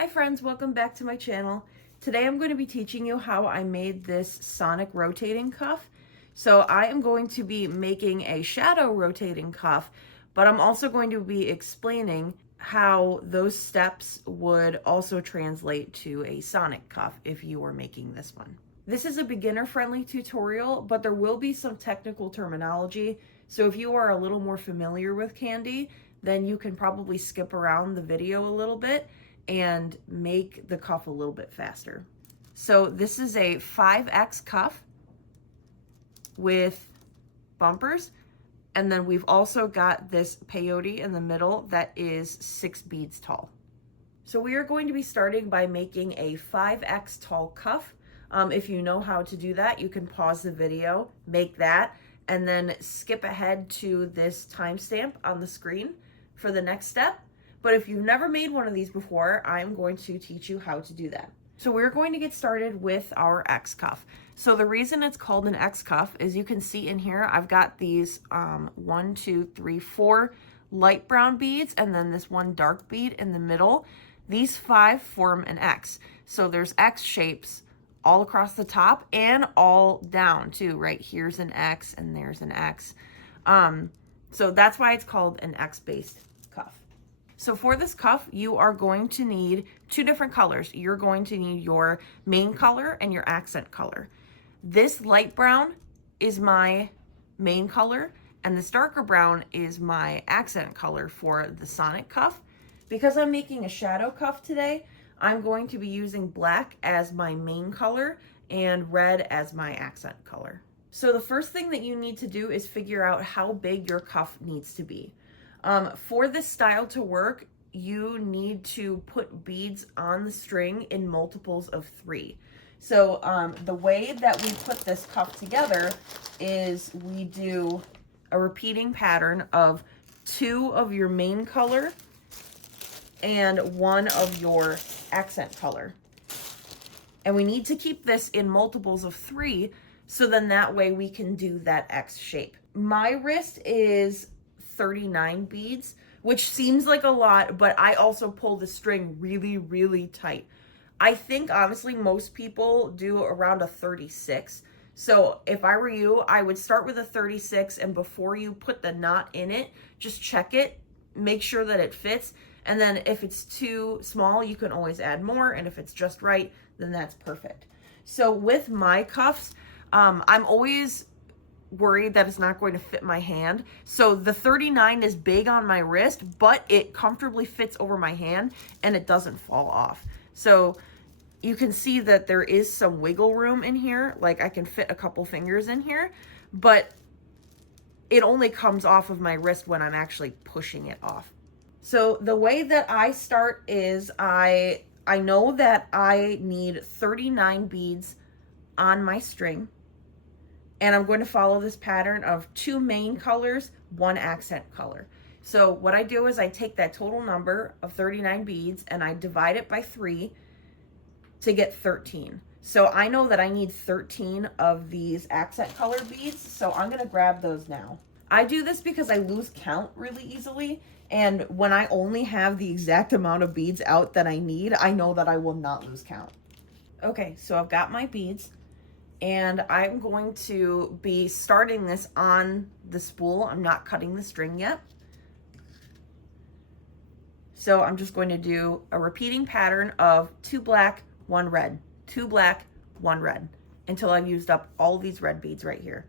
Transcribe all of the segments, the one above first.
Hi friends, welcome back to my channel. Today I'm going to be teaching you how I made this sonic rotating cuff. So I am going to be making a shadow rotating cuff, but I'm also going to be explaining how those steps would also translate to a sonic cuff if you were making this one. This is a beginner-friendly tutorial, but there will be some technical terminology. So if you are a little more familiar with Kandi, then you can probably skip around the video a little bit and make the cuff a little bit faster. So this is a 5X cuff with bumpers, and then we've also got this peyote in the middle that is 6 beads tall. So we are going to be starting by making a 5X tall cuff. If you know how to do that, you can pause the video, make that, and then skip ahead to this timestamp on the screen for the next step. But if you've never made one of these before, I'm going to teach you how to do that. So we're going to get started with our X cuff. So the reason it's called an X cuff is you can see in here, I've got these 1, 2, 3, 4 light brown beads and then this one dark bead in the middle. These 5 form an X. So there's X shapes all across the top and all down too, right? Here's an X and there's an X. So that's why it's called an X-based cuff. So for this cuff, you are going to need 2 different colors. You're going to need your main color and your accent color. This light brown is my main color, and this darker brown is my accent color for the sonic cuff. Because I'm making a shadow cuff today, I'm going to be using black as my main color and red as my accent color. So the first thing that you need to do is figure out how big your cuff needs to be. For this style to work, you need to put beads on the string in multiples of 3. So the way that we put this cuff together is we do a repeating pattern of 2 of your main color and 1 of your accent color. And we need to keep this in multiples of 3, so then that way we can do that X shape. My wrist is 39 beads, which seems like a lot, but I also pull the string really, really tight. I think honestly most people do around a 36. So if I were you, I would start with a 36, and before you put the knot in it, just check it, make sure that it fits. And then if it's too small, you can always add more. And if it's just right, then that's perfect. So with my cuffs, I'm always worried that it's not going to fit my hand. So the 39 is big on my wrist, but it comfortably fits over my hand and it doesn't fall off. So you can see that there is some wiggle room in here. Like I can fit a couple fingers in here, but it only comes off of my wrist when I'm actually pushing it off. So the way that I start is I know that I need 39 beads on my string. And I'm going to follow this pattern of 2 main colors, 1 accent color. So what I do is I take that total number of 39 beads and I divide it by 3 to get 13. So I know that I need 13 of these accent color beads, so I'm going to grab those now. I do this because I lose count really easily, and when I only have the exact amount of beads out that I need, I know that I will not lose count. Okay, so I've got my beads. And I'm going to be starting this on the spool. I'm not cutting the string yet. So I'm just going to do a repeating pattern of 2 black, 1 red, 2 black, 1 red, until I've used up all these red beads right here.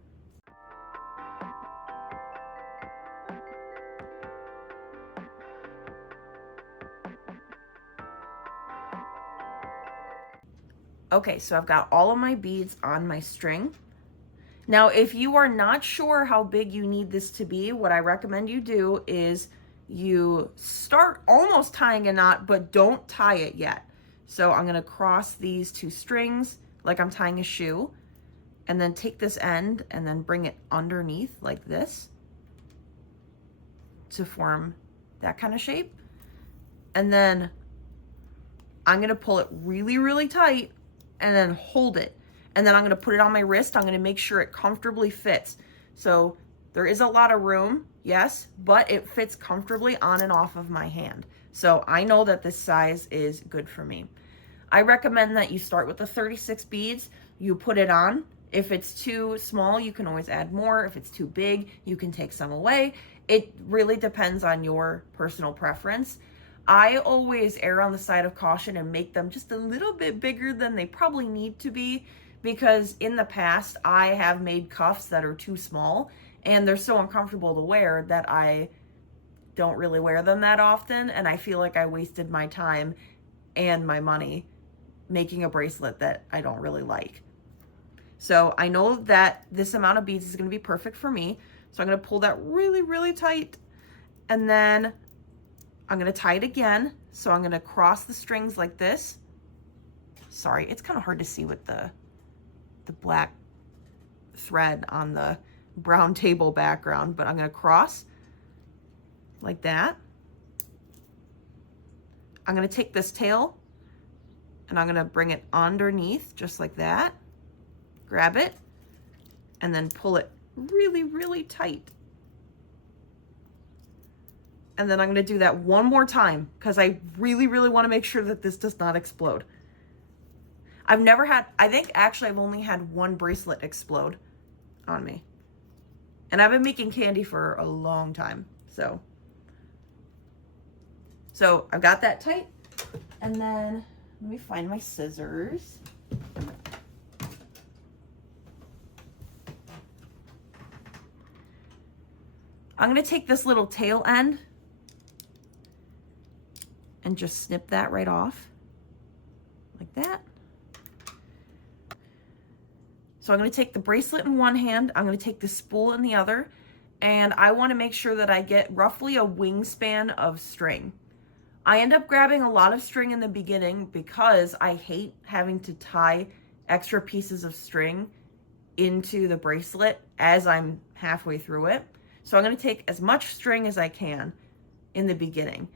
Okay, so I've got all of my beads on my string. Now, if you are not sure how big you need this to be, what I recommend you do is you start almost tying a knot, but don't tie it yet. So I'm gonna cross these 2 strings like I'm tying a shoe, and then take this end and then bring it underneath like this to form that kind of shape. And then I'm gonna pull it really, really tight and then hold it. And then I'm gonna put it on my wrist. I'm gonna make sure it comfortably fits. So there is a lot of room, yes, but it fits comfortably on and off of my hand. So I know that this size is good for me. I recommend that you start with the 36 beads, you put it on. If it's too small, you can always add more. If it's too big, you can take some away. It really depends on your personal preference. I always err on the side of caution and make them just a little bit bigger than they probably need to be, because in the past I have made cuffs that are too small and they're so uncomfortable to wear that I don't really wear them that often, and I feel like I wasted my time and my money making a bracelet that I don't really like. So I know that this amount of beads is going to be perfect for me. So I'm going to pull that really, really tight, and then I'm going to tie it again. So I'm going to cross the strings like this. Sorry, it's kind of hard to see with the black thread on the brown table background, but I'm going to cross like that. I'm going to take this tail and I'm going to bring it underneath just like that. Grab it and then pull it really, really tight. And then I'm going to do that one more time because I really, really want to make sure that this does not explode. I've never had, I think actually I've only had one bracelet explode on me. And I've been making candy for a long time. So I've got that tight. And then let me find my scissors. I'm going to take this little tail end and just snip that right off like that. So I'm going to take the bracelet in one hand, I'm going to take the spool in the other, and I want to make sure that I get roughly a wingspan of string. I end up grabbing a lot of string in the beginning because I hate having to tie extra pieces of string into the bracelet as I'm halfway through it. So I'm going to take as much string as I can in the beginning.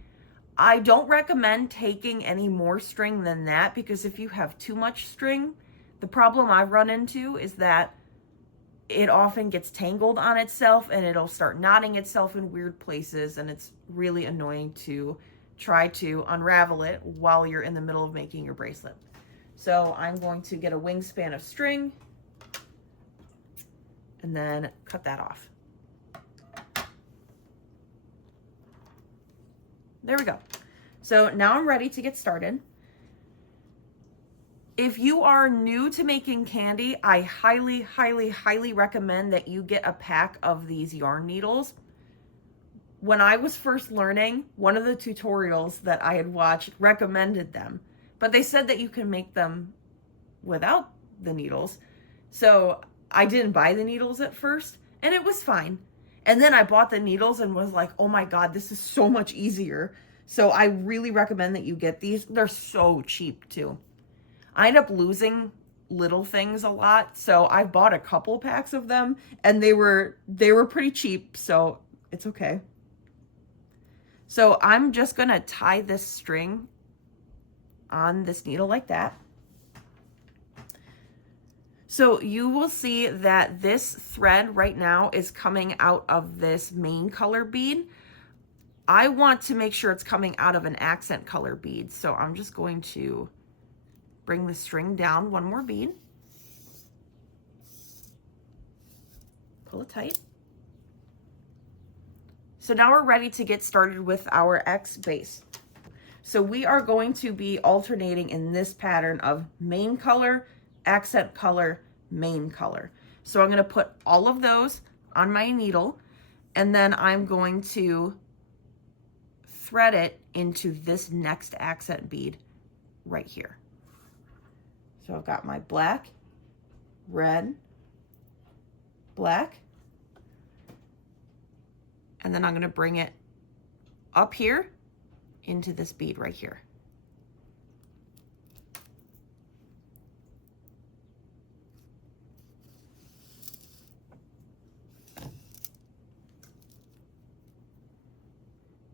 I don't recommend taking any more string than that, because if you have too much string, the problem I've run into is that it often gets tangled on itself and it'll start knotting itself in weird places, and it's really annoying to try to unravel it while you're in the middle of making your bracelet. So I'm going to get a wingspan of string and then cut that off. There we go. So now I'm ready to get started. If you are new to making candy, I highly, highly, highly recommend that you get a pack of these yarn needles. When I was first learning, one of the tutorials that I had watched recommended them, but they said that you can make them without the needles. So I didn't buy the needles at first, and it was fine. And then I bought the needles and was like, oh my God, this is so much easier. So I really recommend that you get these. They're so cheap too. I end up losing little things a lot, so I bought a couple packs of them, and they were pretty cheap, so it's okay. So I'm just gonna tie this string on this needle like that. So you will see that this thread right now is coming out of this main color bead. I want to make sure it's coming out of an accent color bead, so I'm just going to bring the string down one more bead, pull it tight. So now we're ready to get started with our X base. So we are going to be alternating in this pattern of main color, accent color, main color. So I'm going to put all of those on my needle, and then I'm going to thread it into this next accent bead right here. So I've got my black, red, black, and then I'm going to bring it up here into this bead right here.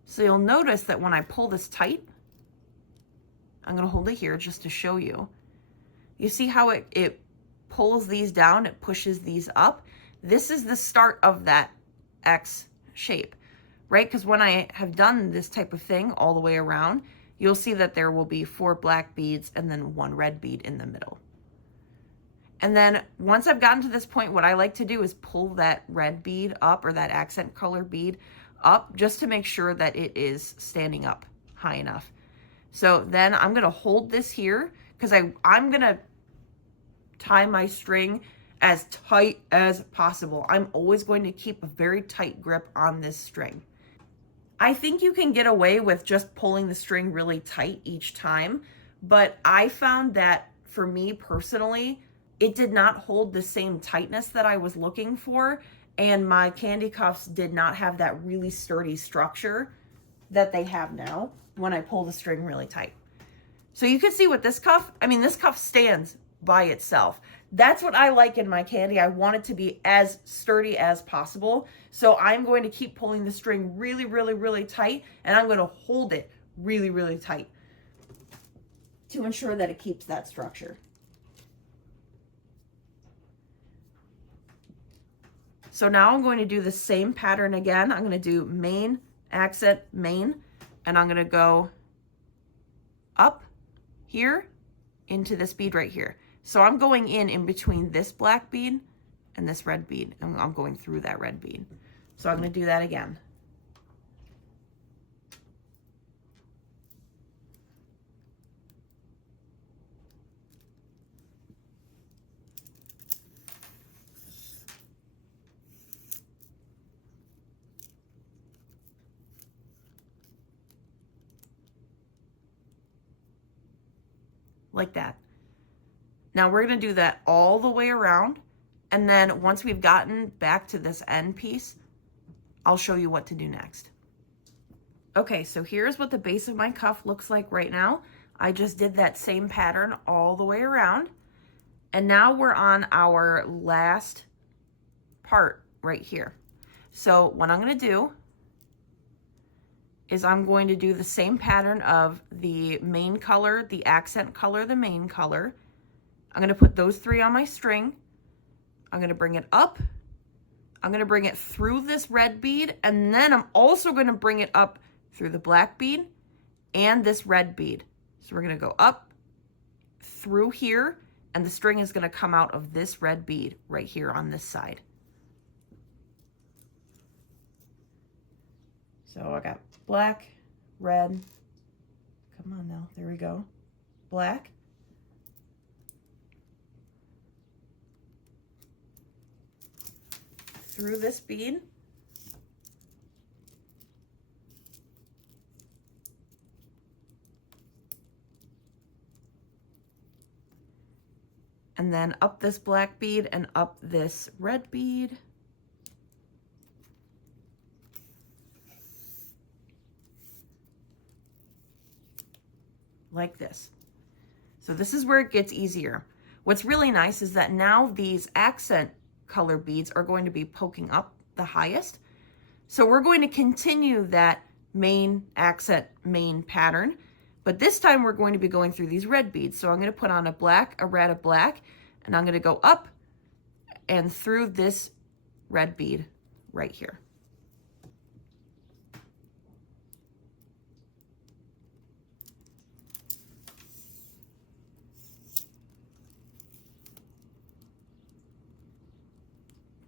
So you'll notice that when I pull this tight, I'm going to hold it here just to show you. You see how it pulls these down, it pushes these up? This is the start of that X shape. right? Because when I have done this type of thing all the way around, you'll see that there will be 4 black beads and then 1 red bead in the middle. And then once I've gotten to this point, what I like to do is pull that red bead up, or that accent color bead up, just to make sure that it is standing up high enough. So then I'm gonna hold this here, because I'm gonna tie my string as tight as possible. I'm always going to keep a very tight grip on this string. I think you can get away with just pulling the string really tight each time, but I found that for me personally, it did not hold the same tightness that I was looking for, and my Kandi cuffs did not have that really sturdy structure that they have now when I pull the string really tight. So you can see with this cuff, I mean, this cuff stands by itself. That's what I like in my Kandi. I want it to be as sturdy as possible. So I'm going to keep pulling the string really, really, really tight, and I'm going to hold it really, really tight to ensure that it keeps that structure. So now I'm going to do the same pattern again. I'm going to do main, accent, main, and I'm going to go up here into this bead right here. So I'm going in between this black bead and this red bead, and I'm going through that red bead. So I'm going to do that again. Like that. Now we're going to do that all the way around, and then once we've gotten back to this end piece, I'll show you what to do next. Okay, so here's what the base of my cuff looks like right now. I just did that same pattern all the way around, and now we're on our last part right here. So what I'm going to do is I'm going to do the same pattern of the main color, the accent color, the main color. I'm going to put those 3 on my string. I'm going to bring it up. I'm going to bring it through this red bead, and then I'm also going to bring it up through the black bead and this red bead. So we're going to go up through here, and the string is going to come out of this red bead right here on this side. So I got black, red, come on now, there we go, black, through this bead, and then up this black bead and up this red bead. Like this. So this is where it gets easier. What's really nice is that now these accent color beads are going to be poking up the highest. So we're going to continue that main accent main pattern, but this time we're going to be going through these red beads. So I'm going to put on a black, a red, a black, and I'm going to go up and through this red bead right here.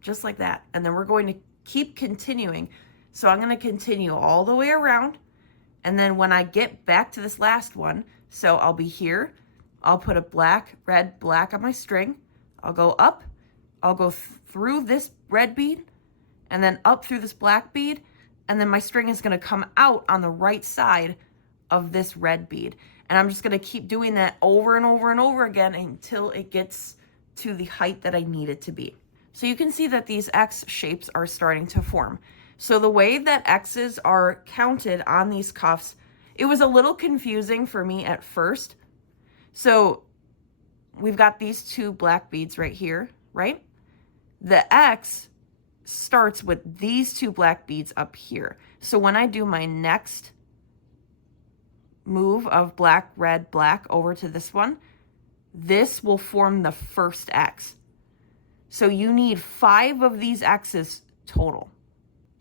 Just like that. And then we're going to keep continuing. So I'm going to continue all the way around. And then when I get back to this last one, so I'll be here, I'll put a black, red, black on my string. I'll go up, I'll go through this red bead, and then up through this black bead. And then my string is going to come out on the right side of this red bead. And I'm just going to keep doing that over and over and over again until it gets to the height that I need it to be. So you can see that these X shapes are starting to form. So the way that X's are counted on these cuffs, it was a little confusing for me at first. So we've got these 2 black beads right here, right? The X starts with these 2 black beads up here. So when I do my next move of black, red, black over to this one, this will form the first X. So you need 5 of these X's total.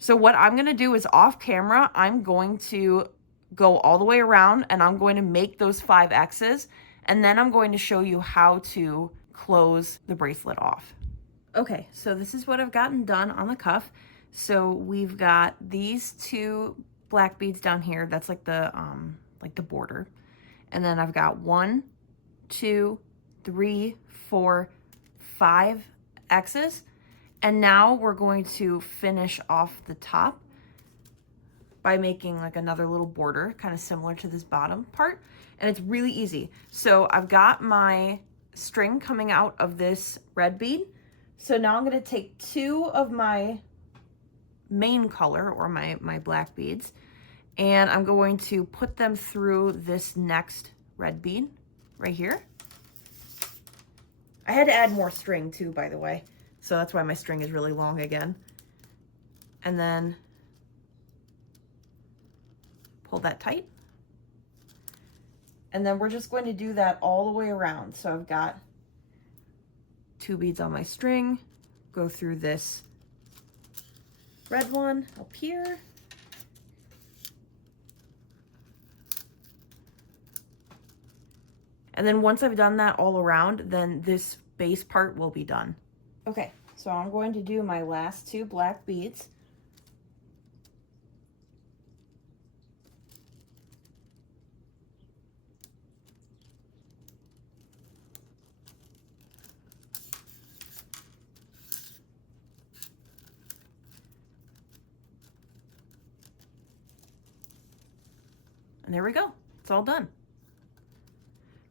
So what I'm going to do is off camera, I'm going to go all the way around and I'm going to make those 5 X's, and then I'm going to show you how to close the bracelet off. Okay, so this is what I've gotten done on the cuff. So we've got these 2 black beads down here. That's like the border. And then I've got 1, 2, 3, 4, 5 X's. And now we're going to finish off the top by making like another little border, kind of similar to this bottom part. And it's really easy. So I've got my string coming out of this red bead. So now I'm going to take 2 of my main color, or my black beads, and I'm going to put them through this next red bead right here. I had to add more string too, by the way. So that's why my string is really long again. And then pull that tight. And then we're just going to do that all the way around. So I've got 2 beads on my string, go through this red one up here. And then once I've done that all around, then this base part will be done. Okay, so I'm going to do my last 2 black beads. And there we go, it's all done.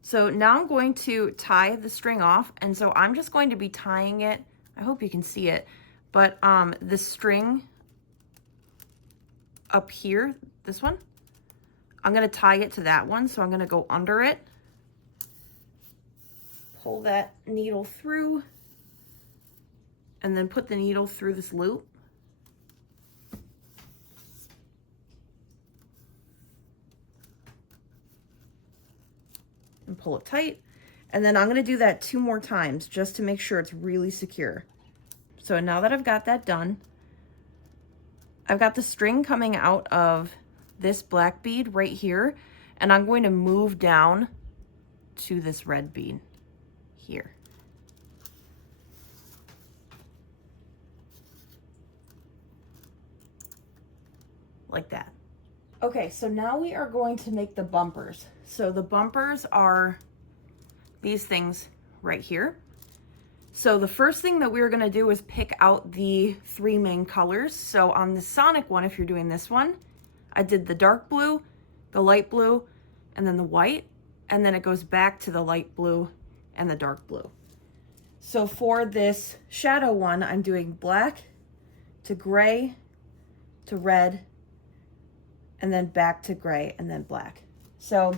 So now I'm going to tie the string off, and so I'm just going to be tying it, I hope you can see it, but the string up here, this one, I'm gonna tie it to that one, so I'm gonna go under it, pull that needle through, and then put the needle through this loop. And pull it tight. And then I'm going to do that 2 more times just to make sure it's really secure. So now that I've got that done, I've got the string coming out of this black bead right here, and I'm going to move down to this red bead here. Like that. Okay, so now we are going to make the bumpers. So the bumpers are these things right here. So the first thing that we're gonna do is pick out the 3 main colors. So on the Sonic one, if you're doing this one, I did the dark blue, the light blue, and then the white, and then it goes back to the light blue and the dark blue. So for this shadow one, I'm doing black to gray to red, and then back to gray and then black. So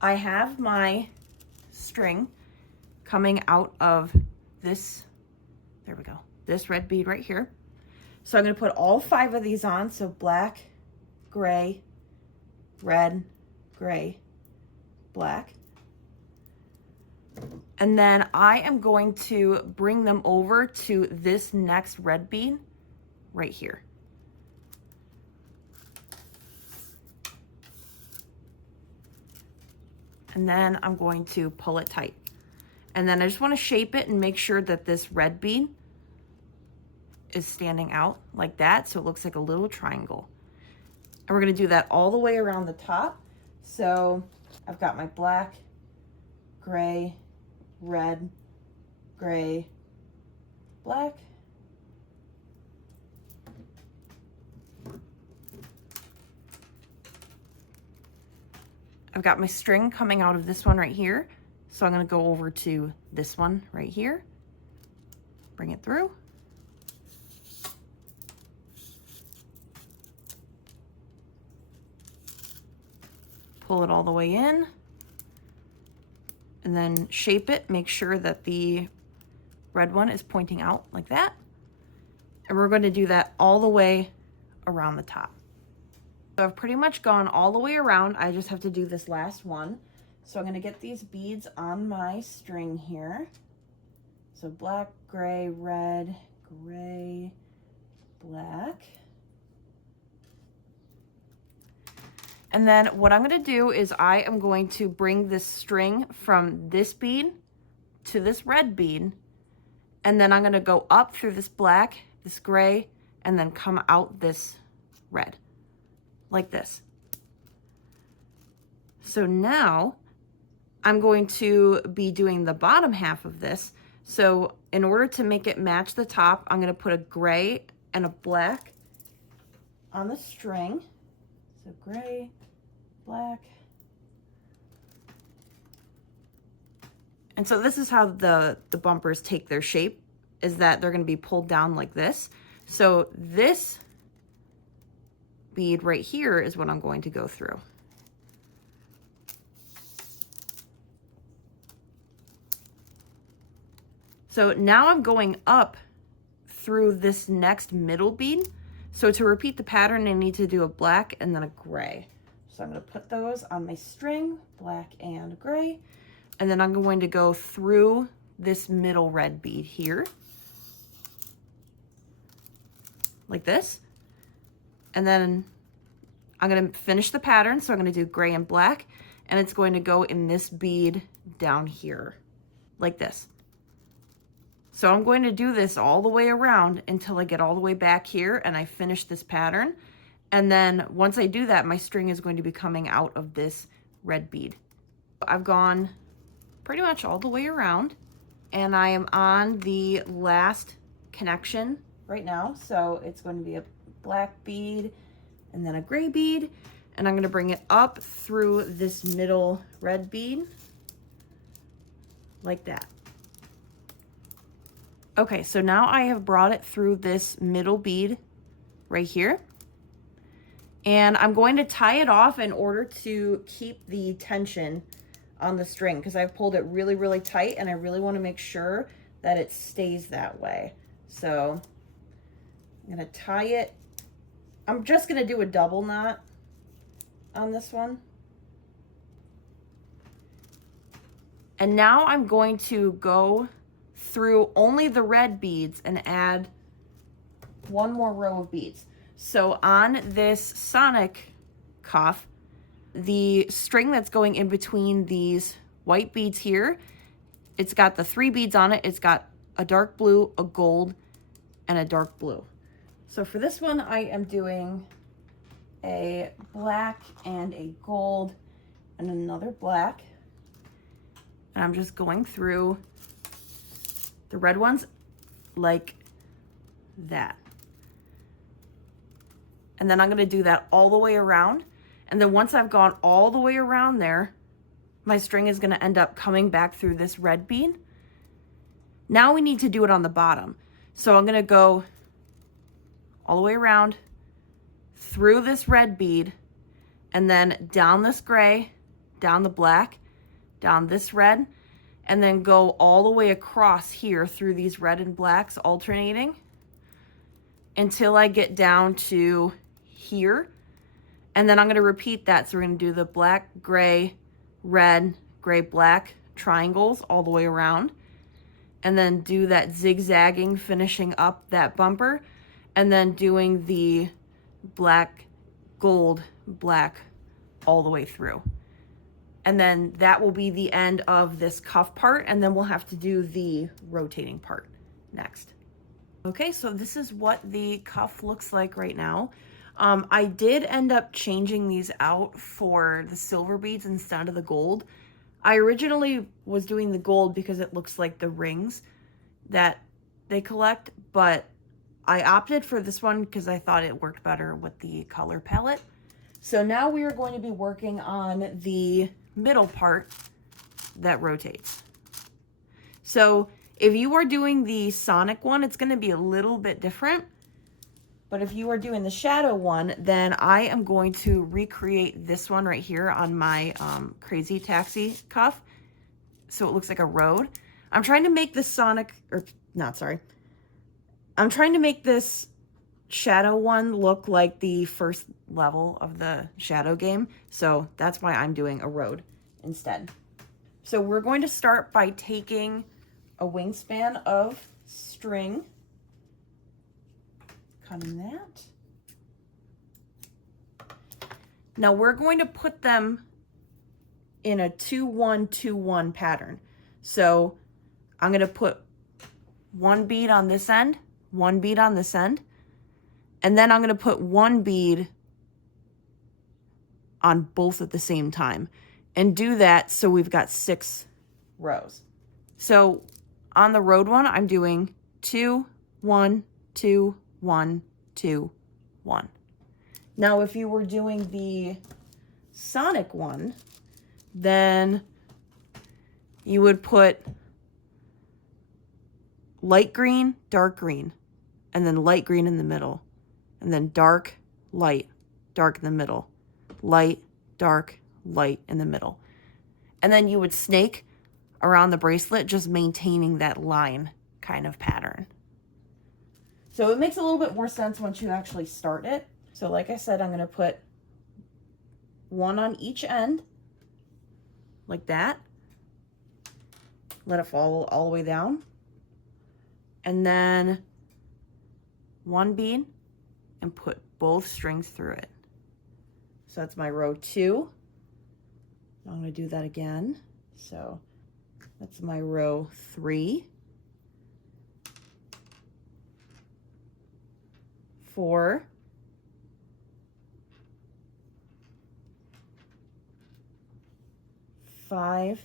I have my string coming out of this, there we go, this red bead right here. So I'm gonna put all 5 of these on. So black, gray, red, gray, black. And then I am going to bring them over to this next red bead right here. And then I'm going to pull it tight. And then I just want to shape it and make sure that this red bead is standing out like that, so it looks like a little triangle. And we're going to do that all the way around the top. So I've got my black, gray, red, gray, black. I've got my string coming out of this one right here. So I'm going to go over to this one right here, bring it through. Pull it all the way in, and then shape it, make sure that the red one is pointing out like that. And we're going to do that all the way around the top. So I've pretty much gone all the way around. I just have to do this last one. So I'm going to get these beads on my string here. So black, gray, red, gray, black. And then what I'm going to do is I am going to bring this string from this bead to this red bead, and then I'm going to go up through this black, this gray, and then come out this red, like this. So now I'm going to be doing the bottom half of this. So in order to make it match the top, I'm going to put a gray and a black on the string. So gray, black. And so this is how the bumpers take their shape, is that they're going to be pulled down like this. So this bead right here is what I'm going to go through. So now I'm going up through this next middle bead. So to repeat the pattern, I need to do a black and then a gray. So I'm going to put those on my string, black and gray. And then I'm going to go through this middle red bead here, like this. And then I'm going to finish the pattern. So I'm going to do gray and black, and it's going to go in this bead down here, like this. So I'm going to do this all the way around until I get all the way back here and I finish this pattern. And then once I do that, my string is going to be coming out of this red bead. I've gone pretty much all the way around, and I am on the last connection right now. So it's going to be a black bead and then a gray bead, and I'm going to bring it up through this middle red bead like that. Okay, so now I have brought it through this middle bead right here, and I'm going to tie it off in order to keep the tension on the string, because I've pulled it really, really tight, and I really want to make sure that it stays that way. So I'm going to tie it. I'm just going to do a double knot on this one. And now I'm going to go through only the red beads and add one more row of beads. So on this Sonic cuff, the string that's going in between these white beads here, it's got the 3 beads on it. It's got a dark blue, a gold, and a dark blue. So for this one, I am doing a black and a gold and another black. And I'm just going through the red ones like that. And then I'm going to do that all the way around. And then once I've gone all the way around there, my string is going to end up coming back through this red bead. Now we need to do it on the bottom. So I'm going to go all the way around through this red bead, and then down this gray, down the black, down this red, and then go all the way across here through these red and blacks alternating until I get down to here. And then I'm going to repeat that. So we're going to do the black, gray, red, gray, black triangles all the way around, and then do that zigzagging, finishing up that bumper, and then doing the black, gold, black all the way through. And then that will be the end of this cuff part, and then we'll have to do the rotating part next. Okay, so this is what the cuff looks like right now. I did end up changing these out for the silver beads instead of the gold. I originally was doing the gold because it looks like the rings that they collect, but I opted for this one because I thought it worked better with the color palette. So now we are going to be working on the middle part that rotates. So if you are doing the Sonic one, it's going to be a little bit different. But if you are doing the shadow one, then I am going to recreate this one right here on my Crazy Taxi cuff. So it looks like a road. I'm trying to make this Sonic, or not, sorry. I'm trying to make this shadow one look like the first level of the shadow game. So that's why I'm doing a road instead. So we're going to start by taking a wingspan of string, cutting that. Now we're going to put them in a 2-1-2-1 pattern. So I'm going to put one bead on this end, one bead on this end, and then I'm going to put one bead on both at the same time, and do that so we've got 6 rows. So on the road one, I'm doing 2, 1, 2, 1, 2, 1. Now if you were doing the sonic one, then you would put light green, dark green, and then light green in the middle, and then dark, light, dark in the middle, light, dark, light in the middle. And then you would snake around the bracelet, just maintaining that line kind of pattern. So it makes a little bit more sense once you actually start it. So like I said, I'm going to put one on each end, like that. Let it fall all the way down. And then one bead and put both strings through it. So that's my row 2. I'm going to do that again. So that's my row 3, 4, 5,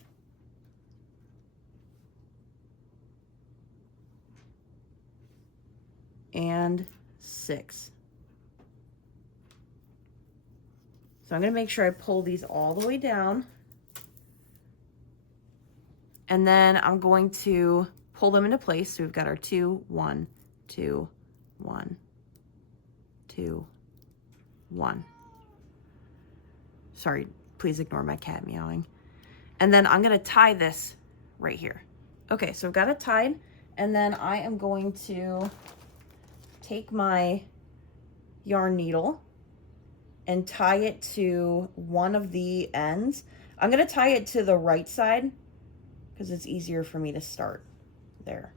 and 6. So I'm going to make sure I pull these all the way down. And then I'm going to pull them into place. So we've got our 2, 1, 2, 1, 2, 1. Sorry, please ignore my cat meowing. And then I'm going to tie this right here. Okay, so I've got it tied. And then I am going to take my yarn needle and tie it to one of the ends. I'm going to tie it to the right side because it's easier for me to start there.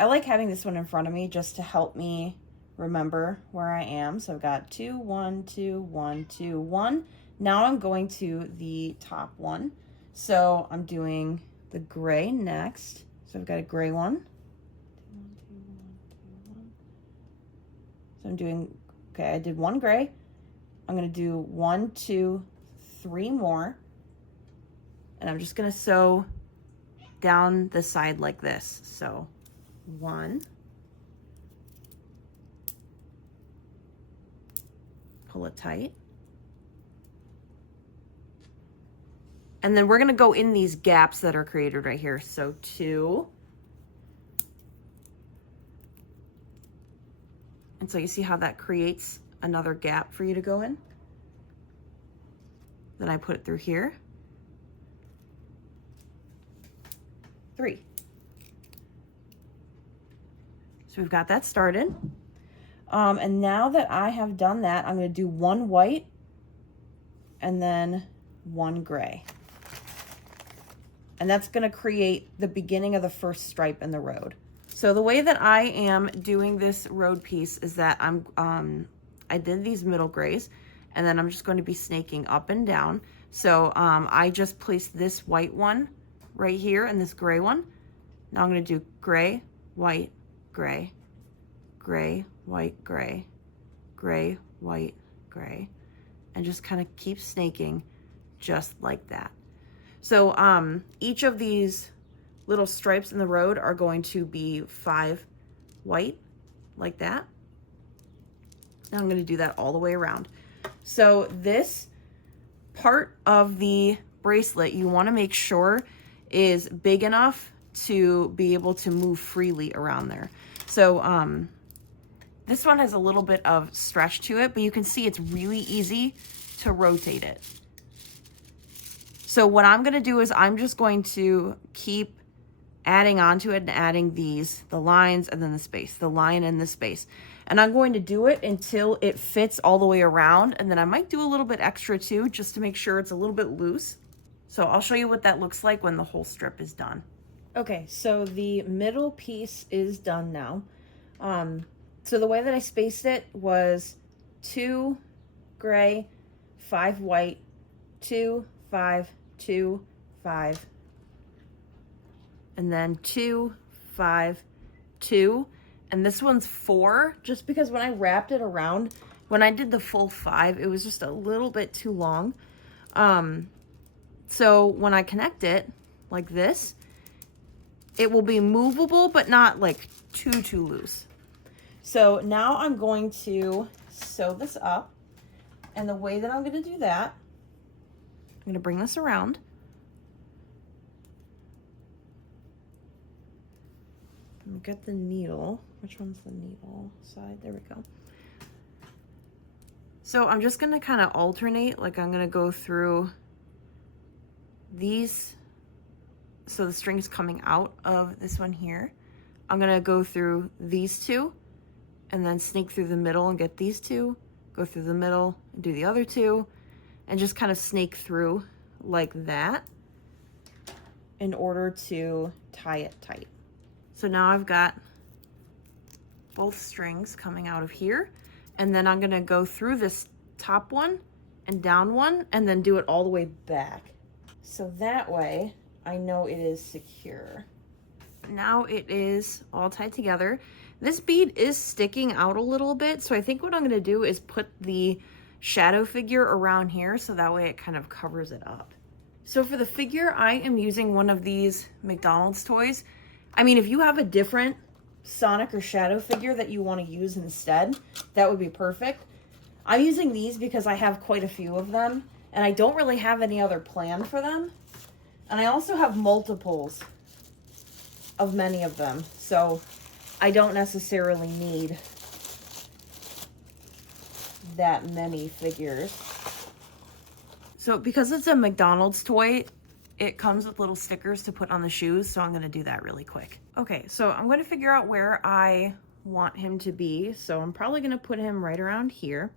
I like having this one in front of me just to help me remember where I am. So I've got 2, 1, 2, 1, 2, 1. Now I'm going to the top one. So I'm doing the gray next. So I've got a gray one. So I'm doing, okay, I did one gray. I'm going to do 1, 2, 3 more. And I'm just going to sew down the side like this. So 1, pull it tight. And then we're going to go in these gaps that are created right here. So 2. And so you see how that creates another gap for you to go in? Then I put it through here. 3. So we've got that started. And now that I have done that, I'm going to do 1 white and then 1 gray. And that's going to create the beginning of the first stripe in the road. So the way that I am doing this road piece is that I did these middle grays, and then I'm just going to be snaking up and down. So I just placed this white one right here and this gray one. Now I'm going to do gray, white, gray, gray, white, gray, gray, white, gray, and just kind of keep snaking just like that. So each of these little stripes in the road are going to be 5 white, like that. Now I'm going to do that all the way around. So this part of the bracelet, you want to make sure is big enough to be able to move freely around there. So this one has a little bit of stretch to it, but you can see it's really easy to rotate it. So what I'm going to do is I'm just going to keep adding onto it and adding these, the lines and then the space, the line and the space. And I'm going to do it until it fits all the way around. And then I might do a little bit extra too, just to make sure it's a little bit loose. So I'll show you what that looks like when the whole strip is done. Okay, so the middle piece is done now. So the way that I spaced it was 2 gray, 5 white, 2, 5, 2, 5, and then 2, 5, 2, and this one's 4, just because when I wrapped it around, when I did the full 5, it was just a little bit too long. So when I connect it like this, it will be movable, but not like too loose. So now I'm going to sew this up, and the way that I'm going to do that, I'm going to bring this around. And get the needle. Which one's the needle side? There we go. So I'm just going to kind of alternate, like I'm going to go through these, so the string's coming out of this one here. I'm going to go through these two, and then sneak through the middle and get these two, go through the middle and do the other two, and just kind of snake through like that in order to tie it tight. So now I've got both strings coming out of here, and then I'm gonna go through this top one and down one and then do it all the way back. So that way I know it is secure. Now it is all tied together. This bead is sticking out a little bit, so I think what I'm gonna do is put the shadow figure around here so that way it kind of covers it up. So for the figure, I am using one of these McDonald's toys. I mean, if you have a different Sonic or shadow figure that you want to use instead, that would be perfect. I'm using these because I have quite a few of them, and I don't really have any other plan for them. And I also have multiples of many of them, so I don't necessarily need that many figures. So because it's a McDonald's toy, it comes with little stickers to put on the shoes, so I'm gonna do that really quick. Okay, so I'm gonna figure out where I want him to be, so I'm probably gonna put him right around here.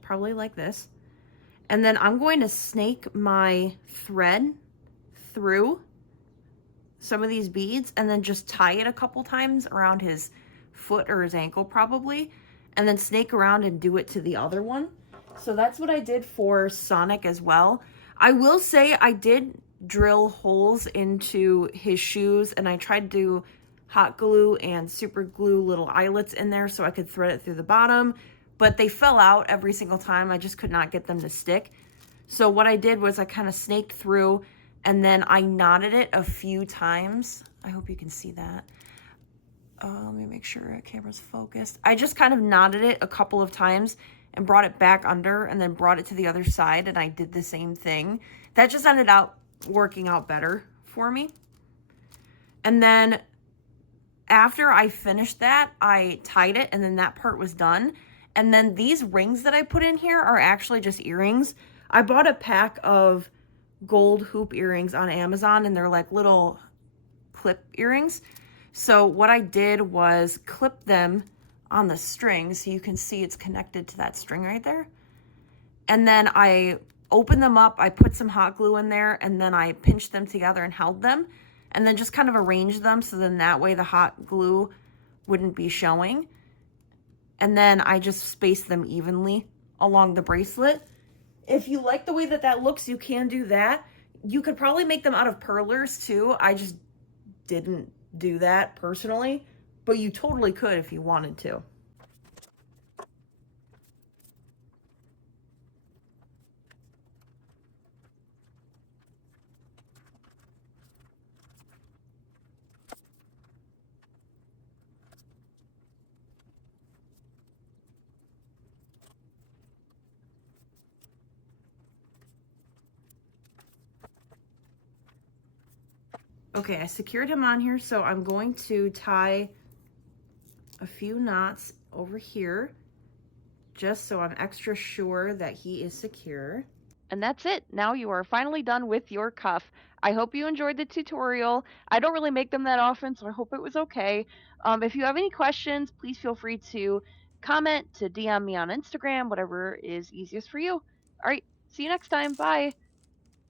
Probably like this. And then I'm going to snake my thread through some of these beads and then just tie it a couple times around his foot or his ankle probably, and then snake around and do it to the other one. So that's what I did for Sonic as well. I will say I did drill holes into his shoes, and I tried to hot glue and super glue little eyelets in there so I could thread it through the bottom, but they fell out every single time. I just could not get them to stick. So what I did was I kind of snaked through, and then I knotted it a few times. I hope you can see that. Let me make sure the camera's focused. I just kind of knotted it a couple of times and brought it back under and then brought it to the other side, and I did the same thing. That just ended up working out better for me. And then after I finished that, I tied it, and then that part was done. And then these rings that I put in here are actually just earrings. I bought a pack of gold hoop earrings on Amazon, and they're like little clip earrings. So what I did was clip them on the string so you can see it's connected to that string right there. And then I opened them up, I put some hot glue in there, and then I pinched them together and held them, and then just kind of arranged them so then that way the hot glue wouldn't be showing. And then I just spaced them evenly along the bracelet. If you like the way that that looks, you can do that. You could probably make them out of pearlers too. I just didn't do that personally, but you totally could if you wanted to. Okay, I secured him on here, so I'm going to tie a few knots over here just so I'm extra sure that he is secure. And that's it. Now you are finally done with your cuff. I hope you enjoyed the tutorial. I don't really make them that often, so I hope it was okay. If you have any questions, please feel free to comment, to DM me on Instagram, whatever is easiest for you. All right, see you next time. Bye.